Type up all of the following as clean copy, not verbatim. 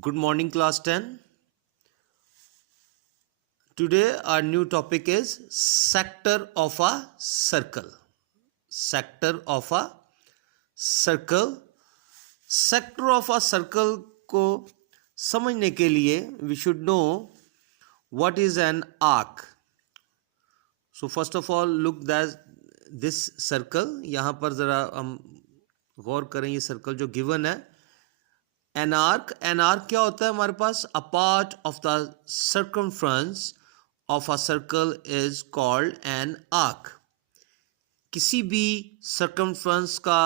Good morning, class 10. Today, our new topic is sector of a circle. Sector of a circle. Sector of a circle को समझने के लिए we should know what is an arc. So first of all, look at this circle. यहाँ पर ज़रा हम गौर करें, ये सर्कल जो गिवन है. एन आर्क क्या होता है हमारे पास? A part of the circumference of a circle is called an arc. किसी भी सर्कमफ्रेंस का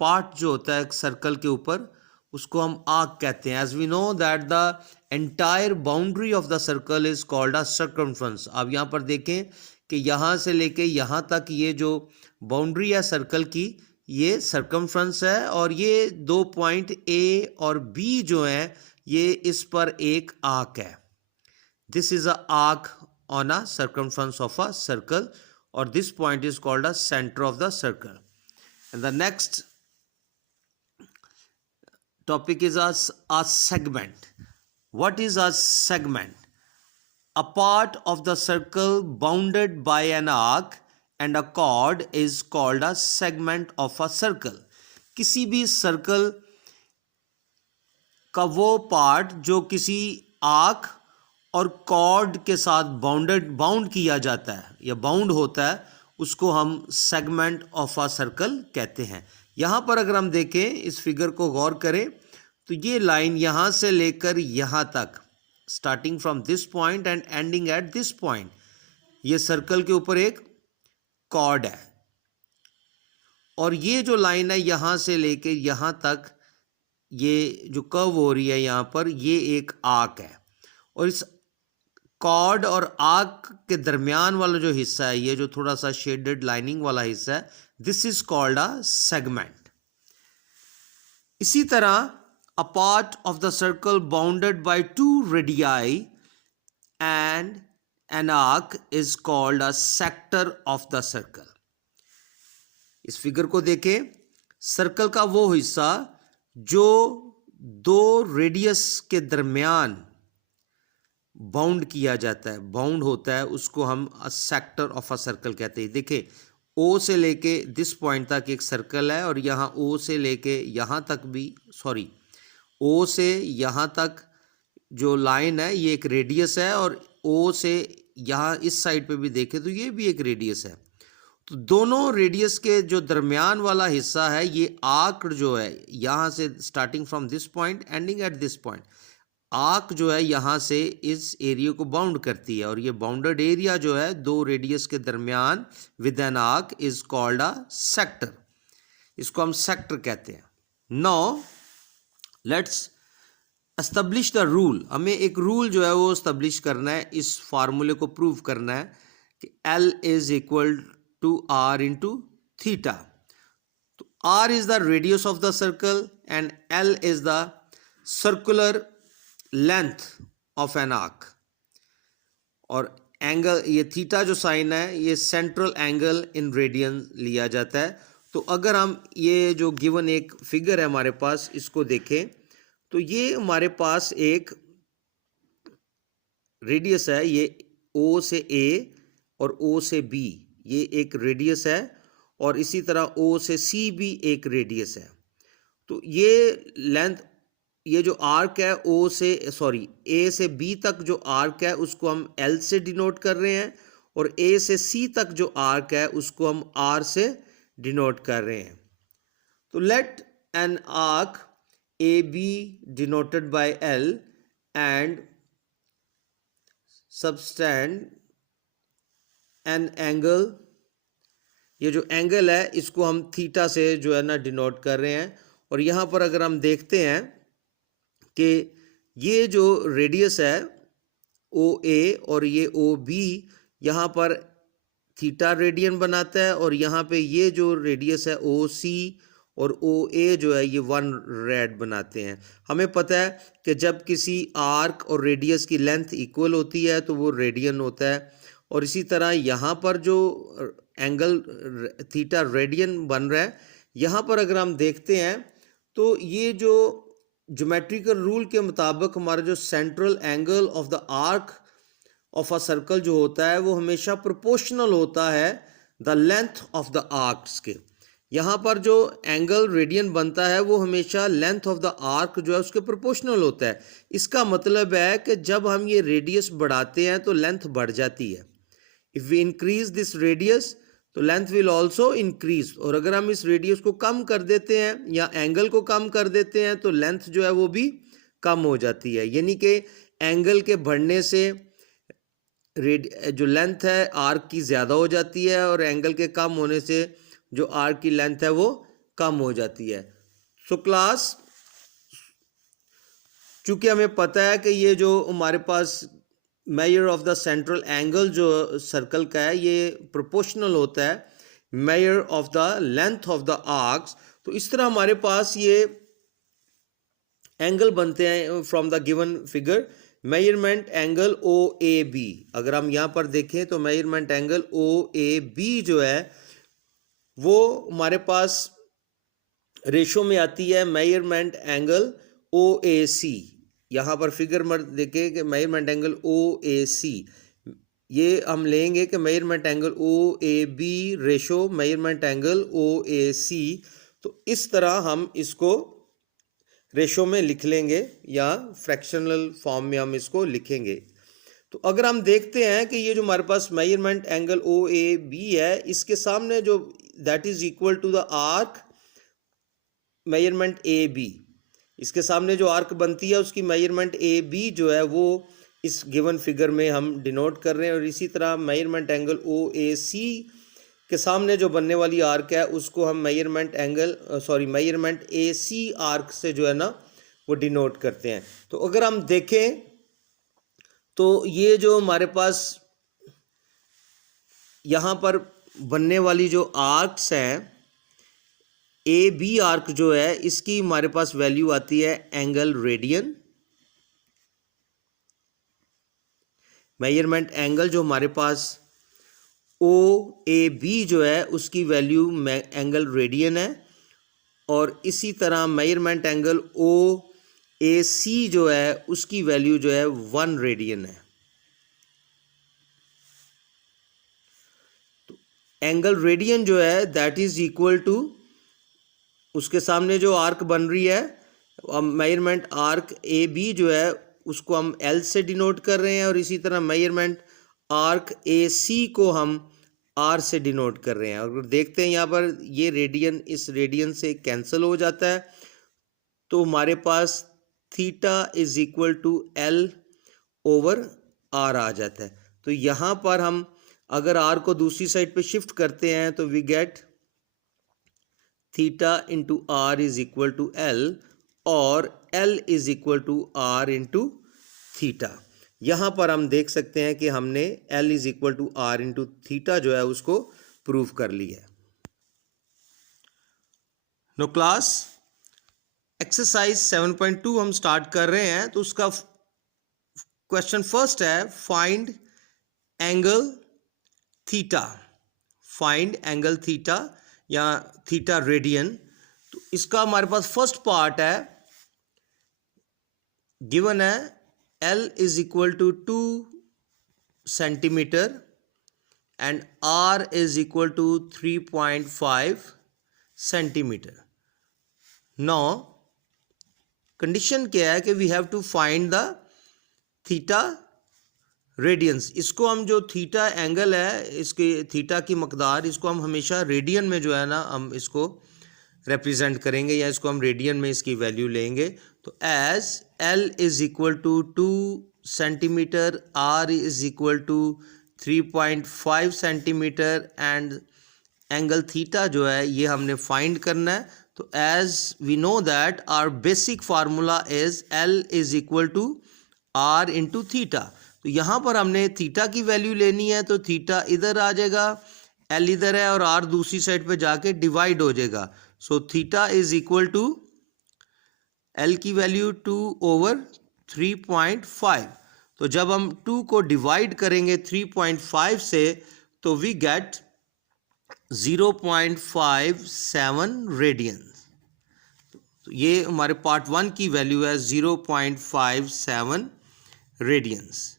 पार्ट जो होता है एक सर्कल के ऊपर, उसको हम आर्क कहते हैं. As we know that the entire boundary of the circle is called a circumference. आप यहाँ पर देखें कि यहाँ से लेके यहाँ तक ये जो बाउंड्री है सर्कल की, ये सर्कमफ्रेंस है. और ये दो पॉइंट ए और बी जो हैं, ये इस पर एक आर्क है. This is a arc on a circumference of a circle, और this point is called a centre of the circle. And the next topic is a segment. What is a segment? A part of the circle bounded by an arc and a chord is called a segment of a circle. किसी भी circle का वो part जो किसी arc और cord के साथ bound किया जाता है या बाउंड होता है, उसको हम सेगमेंट ऑफ अ सर्कल कहते हैं. यहाँ पर अगर हम देखें, इस फिगर को गौर करें, तो ये लाइन यहाँ से लेकर यहाँ तक, starting from this point and ending at this point, ये सर्कल के ऊपर एक कॉर्ड है. और ये जो लाइन है यहाँ से लेकर यहाँ तक, ये जो कर्व हो रही है यहाँ पर, ये एक आर्क है. और इस कॉर्ड और आर्क के दरमियान वाला जो हिस्सा है, ये जो थोड़ा सा शेडेड लाइनिंग वाला हिस्सा है, this is called a segment. इसी तरह अ part of the circle bounded by two radii and an arc is called a sector of the circle. इस फिगर को देखें, सर्कल का वो हिस्सा जो दो रेडियस के दरमियान बाउंड किया जाता है, बाउंड होता है, उसको हम सेक्टर ऑफ अ सर्कल कहते हैं. देखिए, ओ से लेके दिस पॉइंट तक एक सर्कल है, और यहाँ ओ से लेके यहाँ तक भी, सॉरी, ओ से यहाँ तक जो लाइन है ये एक रेडियस है, और ओ से यहाँ इस साइड पे भी देखें तो ये भी एक रेडियस है. तो दोनों रेडियस के जो दरमियान वाला हिस्सा है, ये आर्क जो है, यहाँ से starting from this point ending at this point, arc जो है यहाँ से इस एरिया को बाउंड करती है. और ये बाउंडेड एरिया जो है दो रेडियस के दरमियान with an arc is called a sector. इसको हम सेक्टर कहते हैं. Now let's establish the rule. हमें एक रूल जो है वो एस्टेब्लिश करना है, इस फार्मूले को प्रूव करना है कि L is equal to R into theta. तो R is the radius of the circle and L is the circular length of an arc. और एंगल, ये थीटा जो साइन है, ये सेंट्रल एंगल इन रेडियन लिया जाता है. तो अगर हम ये जो गिवन एक फिगर है हमारे पास, इसको देखें, तो ये हमारे पास एक रेडियस है, ये O से A और O से B, ये एक रेडियस है. और इसी तरह O से C भी एक रेडियस है. तो ये लेंथ, ये जो आर्क है O से, सॉरी, A से B तक जो आर्क है उसको हम L से डिनोट कर रहे हैं, और A से C तक जो आर्क है उसको हम R से डिनोट कर रहे हैं. तो let an arc A B denoted by L and subtend an angle. ये जो एंगल है इसको हम थीटा से जो है ना डिनोट कर रहे हैं. और यहाँ पर अगर हम देखते हैं कि ये जो रेडियस है ओ ए और ये ओ बी, यहाँ पर थीटा रेडियन बनाता है, और यहाँ पे ये जो रेडियस है ओ सी और ओ ए जो है ये 1 रेड बनाते हैं. हमें पता है कि जब किसी आर्क और रेडियस की लेंथ इक्वल होती है तो वो रेडियन होता है. और इसी तरह यहाँ पर जो एंगल थीटा रेडियन बन रहा है, यहाँ पर अगर हम देखते हैं तो ये जो ज्योमेट्रिकल रूल के मुताबिक हमारा जो central angle of the arc of a circle जो होता है वो हमेशा प्रोपोर्शनल होता है the length of the arcs के। यहाँ पर जो एंगल रेडियन बनता है वो हमेशा लेंथ ऑफ द आर्क जो है उसके प्रोपोर्शनल होता है। इसका मतलब है कि जब हम ये रेडियस बढ़ाते हैं तो लेंथ बढ़ जाती है। If we increase this radius तो लेंथ विल ऑल्सो इंक्रीज, और अगर हम इस रेडियस को कम कर देते हैं या एंगल को कम कर देते हैं तो लेंथ जो है वो भी कम हो जाती है। यानी कि एंगल के बढ़ने से जो लेंथ है आर्क की ज़्यादा हो जाती है और एंगल के कम होने से जो आर्क की लेंथ है वो कम हो जाती है। सो क्लास, चूंकि हमें पता है कि ये जो हमारे पास measure of the central angle जो सर्कल का है ये प्रोपोर्शनल होता है measure of the length of the arcs, तो इस तरह हमारे पास ये एंगल बनते हैं from the given figure. Measurement angle O A B, अगर हम यहाँ पर देखें तो measurement angle O A B जो है वो हमारे पास रेशो में आती है मेजरमेंट एंगल ओ ए सी। यहाँ पर फिगर में देखें कि मेजरमेंट एंगल ओ ए सी, ये हम लेंगे कि measurement angle O A B ratio measurement angle O A C. तो इस तरह हम इसको रेशो में लिख लेंगे या फ्रैक्शनल फॉर्म में हम इसको लिखेंगे। तो अगर हम देखते हैं कि ये जो हमारे पास measurement angle O A B है इसके सामने जो that is equal to the arc measurement A B, इसके सामने जो आर्क बनती है उसकी मेजरमेंट ए बी जो है वो इस गिवन फिगर में हम डिनोट कर रहे हैं। और इसी तरह मेजरमेंट एंगल ओ ए सी के सामने जो बनने वाली आर्क है उसको हम मेजरमेंट ए सी आर्क से जो है ना वो डिनोट करते हैं। तो अगर हम देखें तो ये जो हमारे पास यहाँ पर बनने वाली जो आर्क्स हैं ए बी आर्क जो है इसकी हमारे पास वैल्यू आती है एंगल रेडियन। मेजरमेंट एंगल जो हमारे पास ओ ए बी जो है उसकी वैल्यू एंगल रेडियन है, और इसी तरह मेजरमेंट एंगल ओ ए सी जो है उसकी वैल्यू जो है 1 रेडियन है। तो एंगल रेडियन जो है दैट इज इक्वल टू उसके सामने जो आर्क बन रही है मेजरमेंट आर्क ए बी जो है उसको हम एल से डिनोट कर रहे हैं, और इसी तरह मेजरमेंट आर्क ए सी को हम आर से डिनोट कर रहे हैं। और देखते हैं यहाँ पर ये रेडियन इस रेडियन से कैंसिल हो जाता है तो हमारे पास theta is equal to L over R आ जाता है। तो यहाँ पर हम अगर आर को दूसरी साइड पे शिफ्ट करते हैं तो we get theta into R is equal to L, और L is equal to R into theta. यहाँ पर हम देख सकते हैं कि हमने L is equal to R into theta जो है उसको प्रूव कर लिया है। नो क्लास, एक्सरसाइज 7.2 हम स्टार्ट कर रहे हैं। तो उसका क्वेश्चन फर्स्ट है find angle theta, find angle theta या थीटा रेडियन। तो इसका हमारे पास फर्स्ट पार्ट है गिवन है L is equal to 2 centimetre and R is equal to 3.5 centimetre. No condition क्या है कि we have to find the theta radians. इसको हम जो थीटा एंगल है इसके थीटा की मकदार इसको हम हमेशा रेडियन में जो है ना हम इसको रिप्रेजेंट करेंगे या इसको हम रेडियन में इसकी वैल्यू लेंगे। तो as L is equal to 2 centimetre, R is equal to 3.5 centimetre and angle theta जो है ये हमने फाइंड करना है। तो as we know that our basic formula is L is equal to R into theta. तो यहाँ पर हमने थीटा की वैल्यू लेनी है तो थीटा इधर आ जाएगा, एल इधर है और आर दूसरी साइड पे जाके डिवाइड हो जाएगा। So theta is equal to L की वैल्यू 2 ओवर 3.5। तो जब हम 2 को डिवाइड करेंगे 3.5 से तो वी गेट 0.57 रेडियन। तो ये हमारे पार्ट 1 की वैल्यू है 0.57 रेडियंस।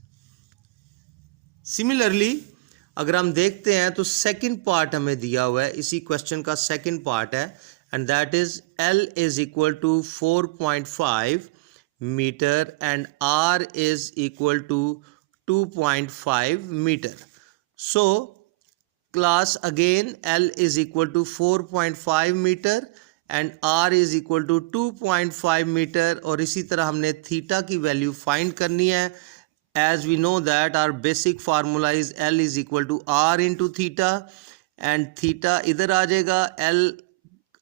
सिमिलरली अगर हम देखते हैं तो सेकंड पार्ट हमें दिया हुआ है, इसी क्वेश्चन का सेकंड पार्ट है, and that is L is equal to 4.5 metre and R is equal to 2.5 metre. So class again L is equal to 4.5 metre and R is equal to 2.5 metre, और इसी तरह हमने theta की value find करनी है। As we know that our basic formula is L is equal to R into theta, and theta इधर आ जाएगा, L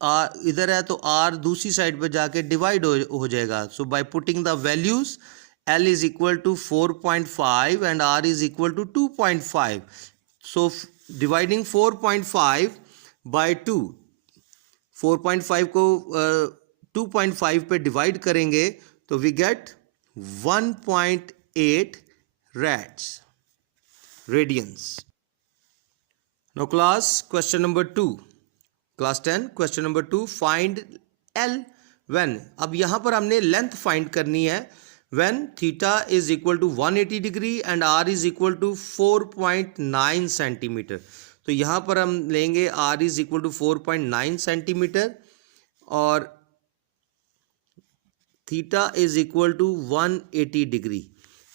R इधर है तो R दूसरी साइड पर जाके डिवाइड हो जाएगा। So by putting the values, L is equal to 4.5 and R is equal to 2.5. So dividing 4.5 by 2, 4.5 को 2.5 पे डिवाइड करेंगे तो we get 1.8 radians. Now class, question number 2, class 10, question number 2, find L when, अब यहाँ पर हमने length find करनी है when theta is equal to 180 degree and R is equal to 4.9 centimetre. तो यहाँ पर हम लेंगे R is equal to 4.9 centimetre और theta is equal to 180 degree.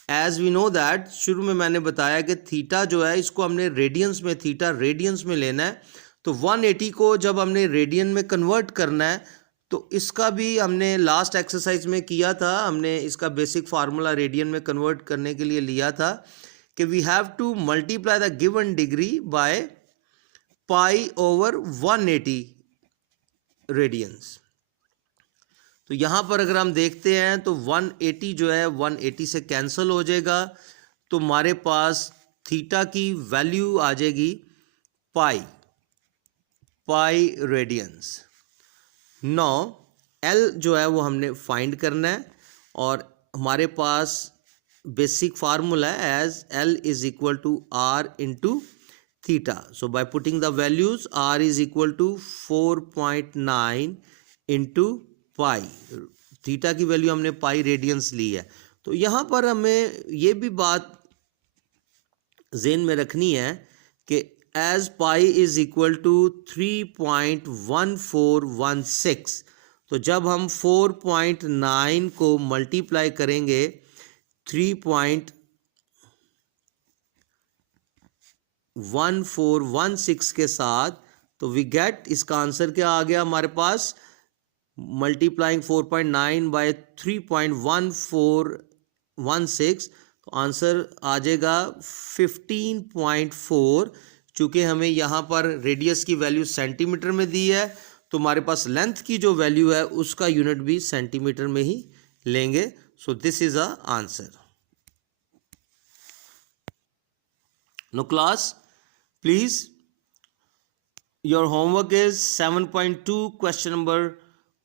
As we know that, शुरू में मैंने बताया कि थीटा जो है इसको हमने रेडियंस में, थीटा रेडियंस में लेना है, तो 180 को जब हमने रेडियन में कन्वर्ट करना है तो इसका भी हमने लास्ट एक्सरसाइज में किया था, हमने इसका बेसिक फार्मूला रेडियन में कन्वर्ट करने के लिए लिया था कि we have to multiply the given degree by pi over 180 radians. तो यहाँ पर अगर हम देखते हैं तो 180 जो है 180 से कैंसिल हो जाएगा, तो हमारे पास थीटा की वैल्यू आ जाएगी पाई रेडियंस। नौ L जो है वो हमने फाइंड करना है और हमारे पास बेसिक फार्मूला है as L is equal to R into theta. So by putting the values R is equal to 4.9 into pi, theta की वैल्यू हमने पाई रेडियंस ली है। तो यहाँ पर हमें ये भी बात ज़हन में रखनी है कि as pi is equal to 3.1416, तो जब हम 4.9 को मल्टीप्लाई करेंगे 3.1416 के साथ तो वी गेट, इसका आंसर क्या आ गया हमारे पास, मल्टीप्लाइंग 4.9 बाय 3.1416, तो आंसर आ जाएगा 15.4। चूँकि हमें यहाँ पर रेडियस की वैल्यू सेंटीमीटर में दी है तो हमारे पास लेंथ की जो वैल्यू है उसका यूनिट भी सेंटीमीटर में ही लेंगे। So this is a answer. No class, please your homework is 7.2 question number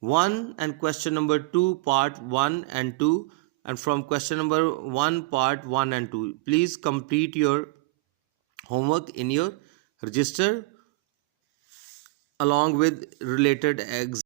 1 and question number 2 part 1 and 2, and from question number 1 part 1 and 2 please complete your homework in your register along with related exams.